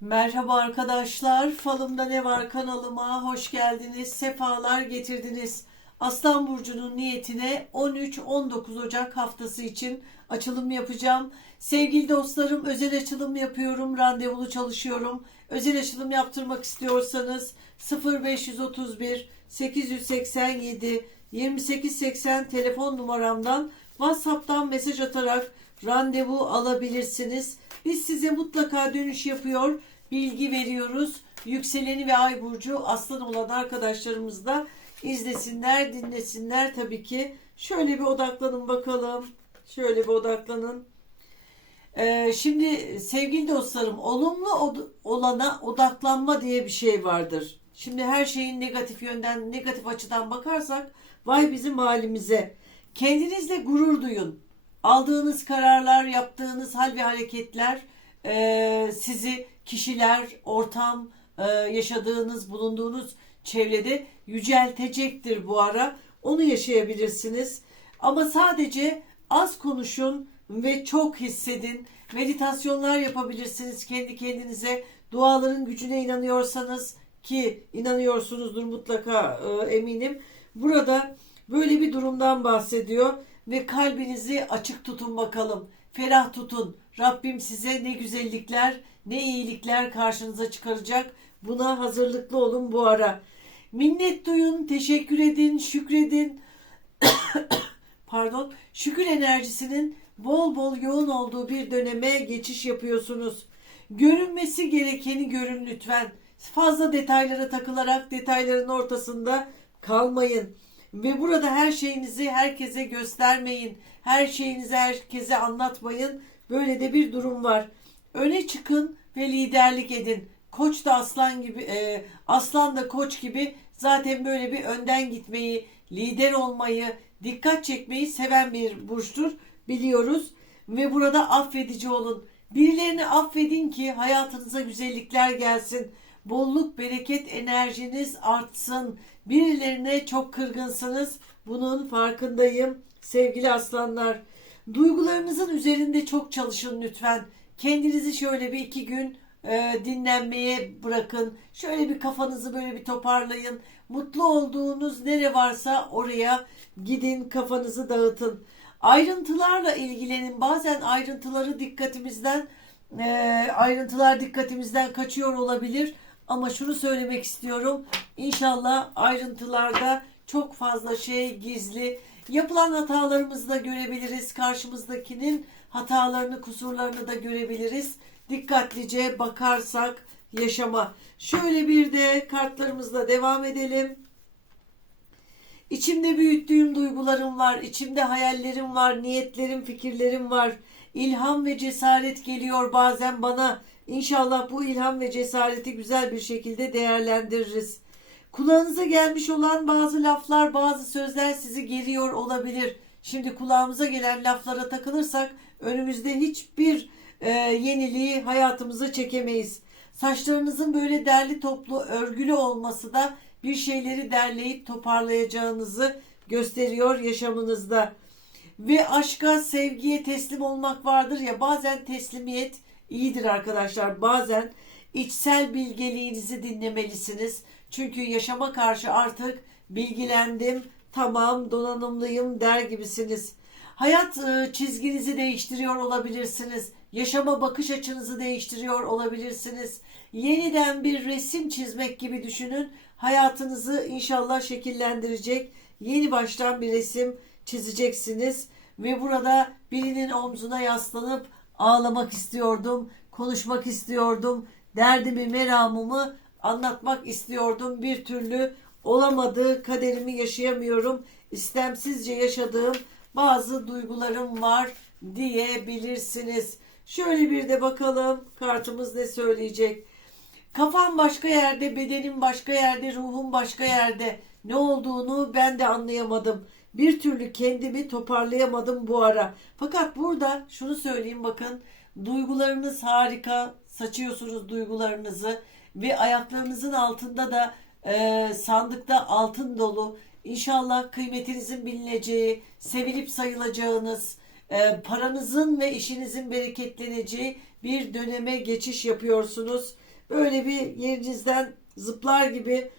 Merhaba arkadaşlar, Falımda Ne Var kanalıma hoş geldiniz, sefalar getirdiniz. Aslan Burcu'nun niyetine 13-19 Ocak haftası için açılım yapacağım. Sevgili dostlarım özel açılım yapıyorum, randevulu çalışıyorum. Özel açılım yaptırmak istiyorsanız 0531 887 2880 telefon numaramdan WhatsApp'tan mesaj atarak randevu alabilirsiniz. Biz size mutlaka dönüş yapıyor, bilgi veriyoruz. Yükseleni ve ay burcu aslan olan arkadaşlarımız da izlesinler, dinlesinler tabii ki. Şöyle bir odaklanın bakalım. Şöyle bir odaklanın. Ee, şimdi sevgili dostlarım olumlu od- olana odaklanma diye bir şey vardır. Şimdi her şeyin negatif yönden, negatif açıdan bakarsak vay bizim halimize. Kendinizle gurur duyun. Aldığınız kararlar, yaptığınız hal ve hareketler e, sizi kişiler, ortam, e, yaşadığınız, bulunduğunuz çevrede yüceltecektir bu ara. Onu yaşayabilirsiniz. Ama sadece az konuşun ve çok hissedin. Meditasyonlar yapabilirsiniz kendi kendinize. Duaların gücüne inanıyorsanız ki inanıyorsunuzdur mutlaka e, eminim. Burada böyle bir durumdan bahsediyor ve kalbinizi açık tutun bakalım. Ferah tutun. Rabbim size ne güzellikler, ne iyilikler karşınıza çıkaracak. Buna hazırlıklı olun bu ara. Minnet duyun, teşekkür edin, şükredin. Pardon, şükür enerjisinin bol bol yoğun olduğu bir döneme geçiş yapıyorsunuz. Görünmesi gerekeni görün lütfen. Fazla detaylara takılarak detayların ortasında kalmayın. Ve burada her şeyinizi herkese göstermeyin. Her şeyinizi herkese anlatmayın. Böyle de bir durum var. Öne çıkın ve liderlik edin. Koç da aslan gibi, e, aslan da koç gibi zaten böyle bir önden gitmeyi, lider olmayı, dikkat çekmeyi seven bir burçtur biliyoruz. Ve burada affedici olun. Birilerini affedin ki hayatınıza güzellikler gelsin. Bolluk, bereket, enerjiniz artsın. Birilerine çok kırgınsınız. Bunun farkındayım sevgili aslanlar. Duygularınızın üzerinde çok çalışın lütfen. Kendinizi şöyle bir iki gün e, dinlenmeye bırakın. Şöyle bir kafanızı böyle bir toparlayın. Mutlu olduğunuz nere varsa oraya gidin kafanızı dağıtın. Ayrıntılarla ilgilenin. Bazen ayrıntıları dikkatimizden e, ayrıntılar dikkatimizden kaçıyor olabilir. Ama şunu söylemek istiyorum. İnşallah ayrıntılarda çok fazla şey gizli. Yapılan hatalarımızı da görebiliriz. Karşımızdakinin hatalarını, kusurlarını da görebiliriz. Dikkatlice bakarsak yaşama. Şöyle bir de kartlarımızla devam edelim. İçimde büyüttüğüm duygularım var, içimde hayallerim var, niyetlerim, fikirlerim var. İlham ve cesaret geliyor bazen bana. İnşallah bu ilham ve cesareti güzel bir şekilde değerlendiririz. Kulağınıza gelmiş olan bazı laflar, bazı sözler sizi geriyor olabilir. Şimdi kulağımıza gelen laflara takılırsak önümüzde hiçbir e, yeniliği hayatımıza çekemeyiz. Saçlarınızın böyle derli toplu, örgülü olması da bir şeyleri derleyip toparlayacağınızı gösteriyor yaşamınızda. Ve aşka, sevgiye teslim olmak vardır ya bazen teslimiyet iyidir arkadaşlar. Bazen içsel bilgeliğinizi dinlemelisiniz. Çünkü yaşama karşı artık bilgilendim, tamam, donanımlıyım der gibisiniz. Hayat e, çizginizi değiştiriyor olabilirsiniz. Yaşama bakış açınızı değiştiriyor olabilirsiniz. Yeniden bir resim çizmek gibi düşünün. Hayatınızı inşallah şekillendirecek yeni baştan bir resim çizeceksiniz ve burada birinin omzuna yaslanıp ağlamak istiyordum, konuşmak istiyordum, derdimi, meramımı anlatmak istiyordum. Bir türlü olamadı, kaderimi yaşayamıyorum. İstemsizce yaşadığım bazı duygularım var diyebilirsiniz. Şöyle bir de bakalım kartımız ne söyleyecek. Kafam başka yerde, bedenim başka yerde, ruhum başka yerde. Ne olduğunu ben de anlayamadım. Bir türlü kendimi toparlayamadım bu ara. Fakat burada şunu söyleyeyim bakın. Duygularınız harika. Saçıyorsunuz duygularınızı ve ayaklarınızın altında da e, sandıkta altın dolu. İnşallah kıymetinizin bilineceği, sevilip sayılacağınız, e, paranızın ve işinizin bereketleneceği bir döneme geçiş yapıyorsunuz böyle bir yerinizden zıplar gibi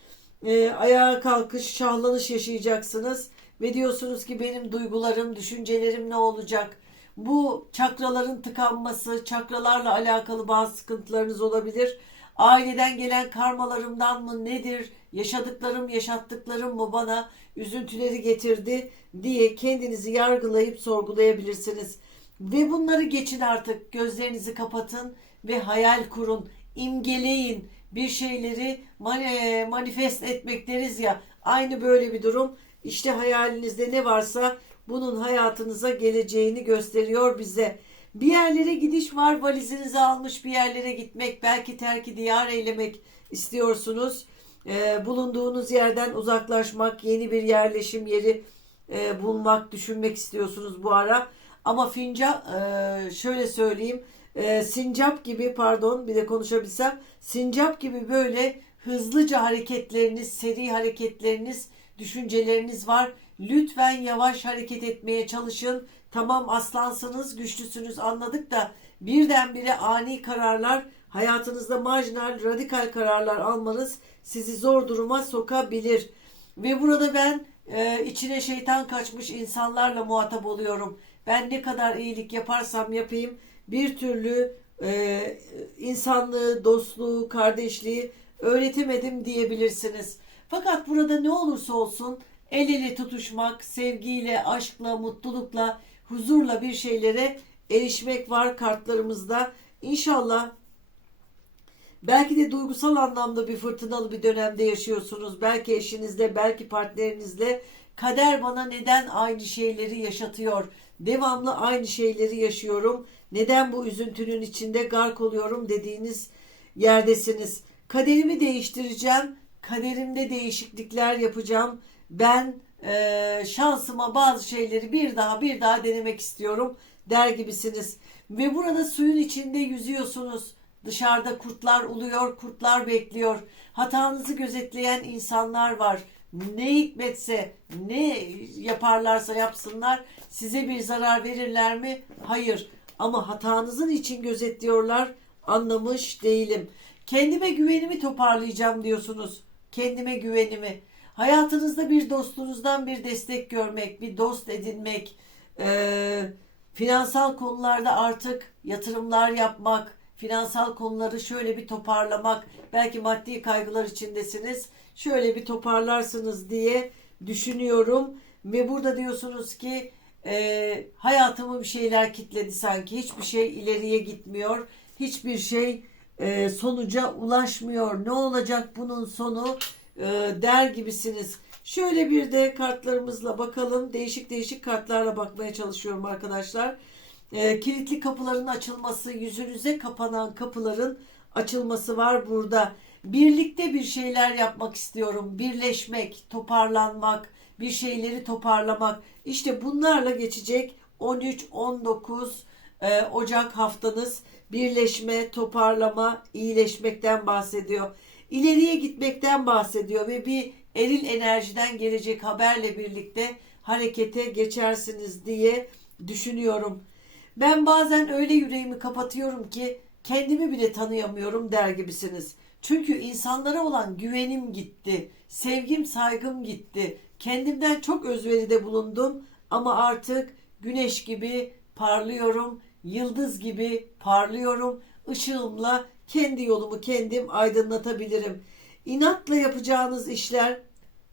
e, ayağa kalkış, şahlanış yaşayacaksınız. Ve diyorsunuz ki benim duygularım, düşüncelerim ne olacak? Bu çakraların tıkanması, çakralarla alakalı bazı sıkıntılarınız olabilir. Aileden gelen karmalarımdan mı nedir? Yaşadıklarım, yaşattıklarım mı bana üzüntüleri getirdi diye kendinizi yargılayıp sorgulayabilirsiniz. Ve bunları geçin artık. Gözlerinizi kapatın ve hayal kurun. imgeleyin. Bir şeyleri mani- manifest etmek deriz ya. Aynı böyle bir durum. İşte hayalinizde ne varsa bunun hayatınıza geleceğini gösteriyor bize. Bir yerlere gidiş var, valizinizi almış bir yerlere gitmek, belki terki diyar eylemek istiyorsunuz. Ee, bulunduğunuz yerden uzaklaşmak, yeni bir yerleşim yeri e, bulmak, düşünmek istiyorsunuz bu ara. Ama finca e, şöyle söyleyeyim, e, sincap gibi pardon bir de konuşabilsem, sincap gibi böyle hızlıca hareketleriniz, seri hareketleriniz, düşünceleriniz var. Lütfen yavaş hareket etmeye çalışın. Tamam aslansınız, güçlüsünüz anladık da birdenbire ani kararlar, hayatınızda marjinal, radikal kararlar almanız sizi zor duruma sokabilir. Ve burada ben e, içine şeytan kaçmış insanlarla muhatap oluyorum. Ben ne kadar iyilik yaparsam yapayım bir türlü e, insanlığı, dostluğu, kardeşliği öğretemedim diyebilirsiniz. Fakat burada ne olursa olsun el ele tutuşmak, sevgiyle, aşkla, mutlulukla, huzurla bir şeylere erişmek var kartlarımızda. İnşallah belki de duygusal anlamda bir fırtınalı bir dönemde yaşıyorsunuz. Belki eşinizle, belki partnerinizle. Kader bana neden aynı şeyleri yaşatıyor? Devamlı aynı şeyleri yaşıyorum. Neden bu üzüntünün içinde gark oluyorum dediğiniz yerdesiniz. Kaderimi değiştireceğim. Kaderimde değişiklikler yapacağım. Ben e, şansıma bazı şeyleri bir daha bir daha denemek istiyorum der gibisiniz. Ve burada suyun içinde yüzüyorsunuz. Dışarıda kurtlar uluyor, kurtlar bekliyor. Hatanızı gözetleyen insanlar var. Ne hikmetse, ne yaparlarsa yapsınlar size bir zarar verirler mi? Hayır. Ama hatanızın için gözetliyorlar. Anlamış değilim. Kendime güvenimi toparlayacağım diyorsunuz. Kendime güvenimi. Hayatınızda bir dostunuzdan bir destek görmek, bir dost edinmek, e, finansal konularda artık yatırımlar yapmak, finansal konuları şöyle bir toparlamak, belki maddi kaygılar içindesiniz, şöyle bir toparlarsınız diye düşünüyorum. Ve burada diyorsunuz ki e, hayatımı bir şeyler kitledi sanki, hiçbir şey ileriye gitmiyor, hiçbir şey e, sonuca ulaşmıyor. Ne olacak bunun sonu der gibisiniz. Şöyle bir de kartlarımızla bakalım. Değişik değişik kartlarla bakmaya çalışıyorum arkadaşlar. E, kilitli kapıların açılması, yüzünüze kapanan kapıların açılması var burada. Birlikte bir şeyler yapmak istiyorum. Birleşmek, toparlanmak, bir şeyleri toparlamak. İşte bunlarla geçecek 13-19 e, Ocak haftanız birleşme, toparlama, iyileşmekten bahsediyor. İleriye gitmekten bahsediyor ve bir eril enerjiden gelecek haberle birlikte harekete geçersiniz diye düşünüyorum. Ben bazen öyle yüreğimi kapatıyorum ki kendimi bile tanıyamıyorum der gibisiniz. Çünkü insanlara olan güvenim gitti, sevgim, saygım gitti. Kendimden çok özveride bulundum ama artık güneş gibi parlıyorum, yıldız gibi parlıyorum. Işığımla kendi yolumu kendim aydınlatabilirim. İnatla yapacağınız işler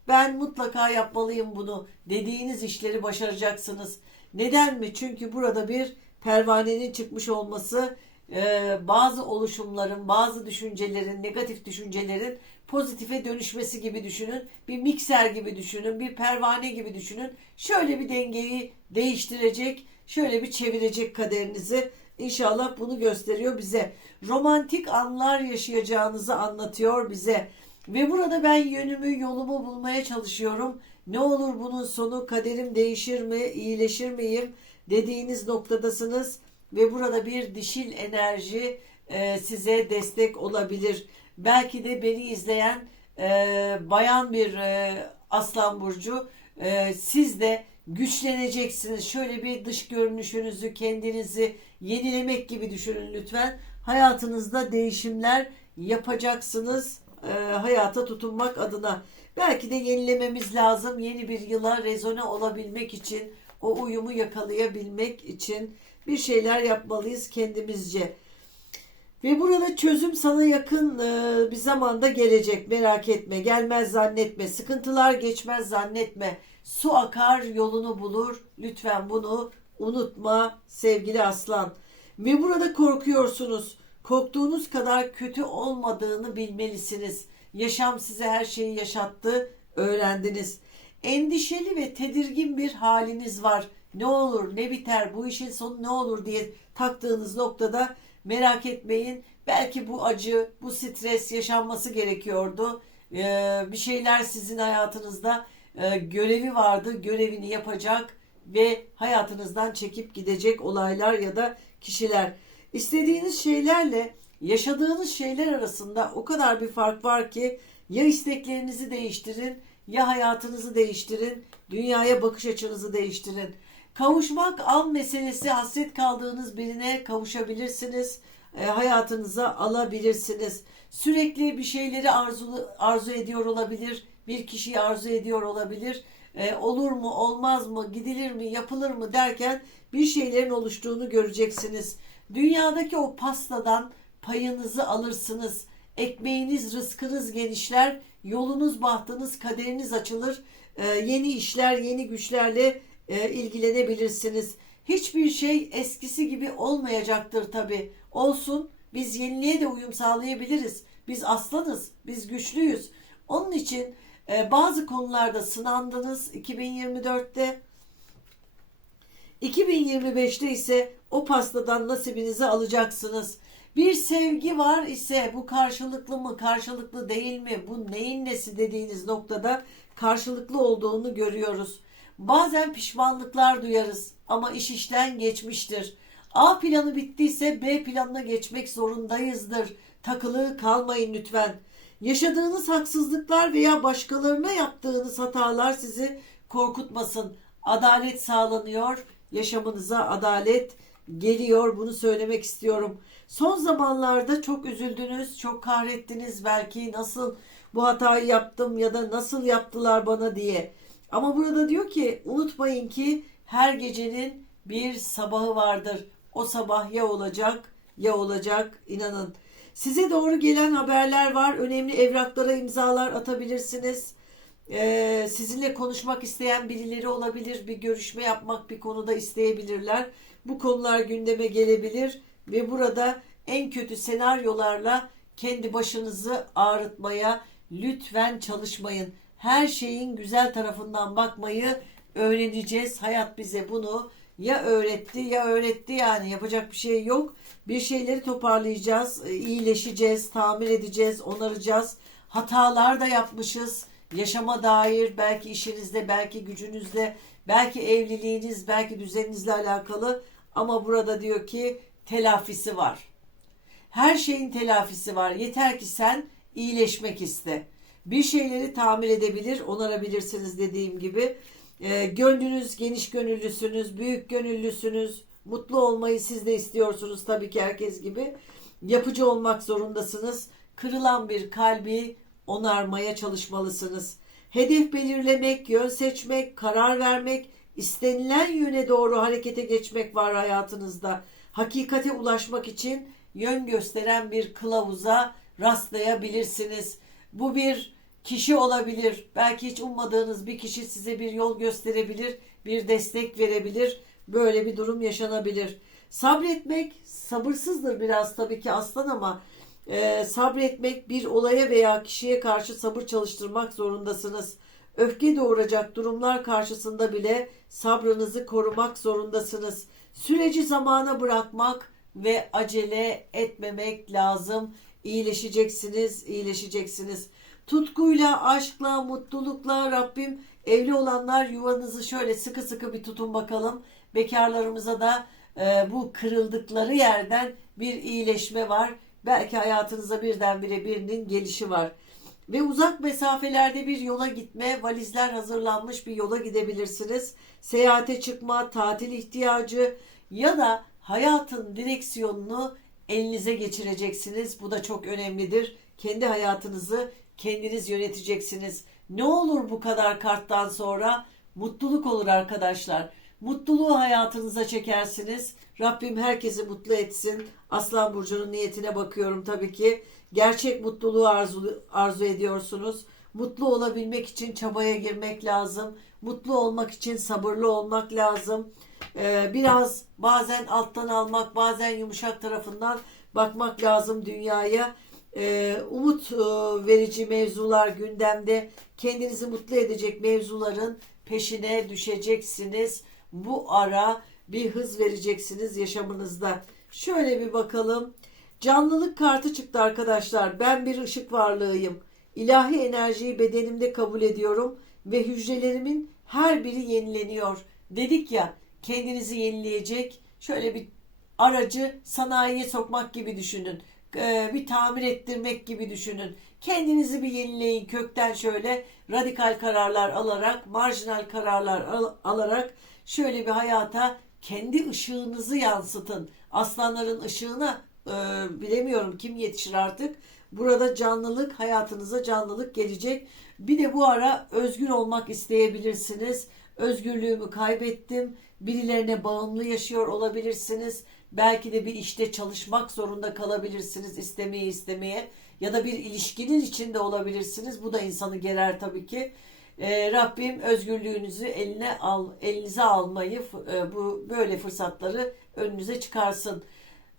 ben mutlaka yapmalıyım bunu dediğiniz işleri başaracaksınız. Neden mi? Çünkü burada bir pervanenin çıkmış olması e, bazı oluşumların, bazı düşüncelerin, negatif düşüncelerin pozitife dönüşmesi gibi düşünün. Bir mikser gibi düşünün, bir pervane gibi düşünün. Şöyle bir dengeyi değiştirecek, şöyle bir çevirecek kaderinizi. İnşallah bunu gösteriyor bize. Romantik anlar yaşayacağınızı anlatıyor bize. Ve burada ben yönümü, yolumu bulmaya çalışıyorum. Ne olur bunun sonu kaderim değişir mi, iyileşir miyim dediğiniz noktadasınız. Ve burada bir dişil enerji e, size destek olabilir. Belki de beni izleyen e, bayan bir e, aslan burcu e, siz de güçleneceksiniz. Şöyle bir dış görünüşünüzü, kendinizi yenilemek gibi düşünün lütfen. hayatınızda değişimler yapacaksınız e, hayata tutunmak adına. Belki de yenilememiz lazım yeni bir yıla rezone olabilmek için, o uyumu yakalayabilmek için bir şeyler yapmalıyız kendimizce. Ve burada çözüm sana yakın bir zamanda gelecek merak etme. Gelmez zannetme. Sıkıntılar geçmez zannetme. Su akar yolunu bulur. Lütfen bunu unutma sevgili aslan. Ve burada korkuyorsunuz. Korktuğunuz kadar kötü olmadığını bilmelisiniz. Yaşam size her şeyi yaşattı, öğrendiniz. Endişeli ve tedirgin bir haliniz var. Ne olur, ne biter, bu işin sonu ne olur diye taktığınız noktada merak etmeyin. Belki bu acı, bu stres yaşanması gerekiyordu. Ee, bir şeyler sizin hayatınızda e, görevi vardı, görevini yapacak ve hayatınızdan çekip gidecek olaylar ya da kişiler. İstediğiniz şeylerle yaşadığınız şeyler arasında o kadar bir fark var ki ya isteklerinizi değiştirin ya hayatınızı değiştirin, dünyaya bakış açınızı değiştirin. Kavuşmak an meselesi hasret kaldığınız birine kavuşabilirsiniz. E, hayatınıza alabilirsiniz. Sürekli bir şeyleri arzu, arzu ediyor olabilir. Bir kişiyi arzu ediyor olabilir. E, olur mu olmaz mı gidilir mi yapılır mı derken bir şeylerin oluştuğunu göreceksiniz. Dünyadaki o pastadan payınızı alırsınız. Ekmeğiniz, rızkınız genişler. Yolunuz, bahtınız, kaderiniz açılır. E, yeni işler, yeni güçlerle e, ilgilenebilirsiniz. Hiçbir şey eskisi gibi olmayacaktır tabi. Olsun biz yeniliğe de uyum sağlayabiliriz. Biz aslanız, biz güçlüyüz. Onun için e, bazı konularda sınandınız 2024'te. 2025'te ise o pastadan nasibinizi alacaksınız. Bir sevgi var ise bu karşılıklı mı, karşılıklı değil mi, bu neyin nesi dediğiniz noktada karşılıklı olduğunu görüyoruz. Bazen pişmanlıklar duyarız ama iş işten geçmiştir. A planı bittiyse B planına geçmek zorundayızdır. Takılı kalmayın lütfen. Yaşadığınız haksızlıklar veya başkalarına yaptığınız hatalar sizi korkutmasın. Adalet sağlanıyor. Yaşamınıza adalet geliyor. Bunu söylemek istiyorum. Son zamanlarda çok üzüldünüz, çok kahrettiniz belki nasıl bu hatayı yaptım ya da nasıl yaptılar bana diye. Ama burada diyor ki unutmayın ki her gecenin bir sabahı vardır. O sabah ya olacak ya olacak inanın. Size doğru gelen haberler var. Önemli evraklara imzalar atabilirsiniz. Ee, sizinle konuşmak isteyen birileri olabilir. Bir görüşme yapmak bir konuda isteyebilirler. Bu konular gündeme gelebilir ve burada en kötü senaryolarla kendi başınızı ağrıtmaya lütfen çalışmayın. Her şeyin güzel tarafından bakmayı öğreneceğiz. Hayat bize bunu ya öğretti ya öğretti yani yapacak bir şey yok. Bir şeyleri toparlayacağız, e, iyileşeceğiz, tamir edeceğiz, onaracağız. Hatalar da yapmışız. Yaşama dair belki işinizde, belki gücünüzde, belki evliliğiniz, belki düzeninizle alakalı ama burada diyor ki telafisi var. Her şeyin telafisi var. Yeter ki sen iyileşmek iste. Bir şeyleri tamir edebilir, onarabilirsiniz dediğim gibi. E, gönlünüz geniş gönüllüsünüz, büyük gönüllüsünüz. Mutlu olmayı siz de istiyorsunuz tabii ki herkes gibi. Yapıcı olmak zorundasınız. Kırılan bir kalbi onarmaya çalışmalısınız. Hedef belirlemek, yön seçmek, karar vermek, istenilen yöne doğru harekete geçmek var hayatınızda. Hakikate ulaşmak için yön gösteren bir kılavuza rastlayabilirsiniz. Bu bir kişi olabilir. Belki hiç ummadığınız bir kişi size bir yol gösterebilir, bir destek verebilir. Böyle bir durum yaşanabilir. Sabretmek sabırsızdır biraz tabii ki aslan ama e, sabretmek bir olaya veya kişiye karşı sabır çalıştırmak zorundasınız. Öfke doğuracak durumlar karşısında bile sabrınızı korumak zorundasınız. Süreci zamana bırakmak ve acele etmemek lazım. İyileşeceksiniz, iyileşeceksiniz. Tutkuyla, aşkla, mutlulukla Rabbim evli olanlar yuvanızı şöyle sıkı sıkı bir tutun bakalım. Bekarlarımıza da e, bu kırıldıkları yerden bir iyileşme var. Belki hayatınıza birdenbire birinin gelişi var. Ve uzak mesafelerde bir yola gitme, valizler hazırlanmış bir yola gidebilirsiniz. Seyahate çıkma, tatil ihtiyacı ya da hayatın direksiyonunu elinize geçireceksiniz. Bu da çok önemlidir. Kendi hayatınızı kendiniz yöneteceksiniz. Ne olur bu kadar karttan sonra? Mutluluk olur arkadaşlar. Mutluluğu hayatınıza çekersiniz. Rabbim herkesi mutlu etsin. Aslan Burcu'nun niyetine bakıyorum tabii ki. Gerçek mutluluğu arzu, arzu ediyorsunuz. Mutlu olabilmek için çabaya girmek lazım. Mutlu olmak için sabırlı olmak lazım. Ee, biraz bazen alttan almak, bazen yumuşak tarafından bakmak lazım dünyaya. Ee, umut e, verici mevzular gündemde. Kendinizi mutlu edecek mevzuların peşine düşeceksiniz. Bu ara bir hız vereceksiniz yaşamınızda. Şöyle bir bakalım. Canlılık kartı çıktı arkadaşlar. Ben bir ışık varlığıyım. İlahi enerjiyi bedenimde kabul ediyorum ve hücrelerimin her biri yenileniyor. Dedik ya kendinizi yenileyecek şöyle bir aracı sanayiye sokmak gibi düşünün. Ee, bir tamir ettirmek gibi düşünün. Kendinizi bir yenileyin kökten şöyle radikal kararlar alarak, marjinal kararlar al- alarak şöyle bir hayata kendi ışığınızı yansıtın. Aslanların ışığına e, bilemiyorum kim yetişir artık. Burada canlılık, hayatınıza canlılık gelecek. Bir de bu ara özgür olmak isteyebilirsiniz. Özgürlüğümü kaybettim. Birilerine bağımlı yaşıyor olabilirsiniz. Belki de bir işte çalışmak zorunda kalabilirsiniz istemeye istemeye. Ya da bir ilişkinin içinde olabilirsiniz. Bu da insanı gerer tabii ki. Ee, Rabbim özgürlüğünüzü eline al, elinize almayı, e, bu böyle fırsatları önünüze çıkarsın.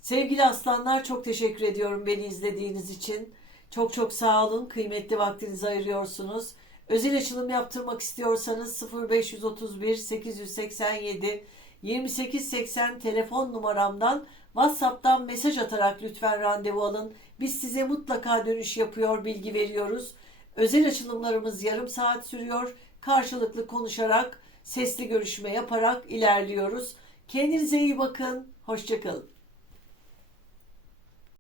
Sevgili aslanlar çok teşekkür ediyorum beni izlediğiniz için. Çok çok sağ olun. Kıymetli vaktinizi ayırıyorsunuz. Özel açılım yaptırmak istiyorsanız 0531 887 2880 telefon numaramdan WhatsApp'tan mesaj atarak lütfen randevu alın. Biz size mutlaka dönüş yapıyor, bilgi veriyoruz. Özel açılımlarımız yarım saat sürüyor. Karşılıklı konuşarak, sesli görüşme yaparak ilerliyoruz. Kendinize iyi bakın. Hoşçakalın.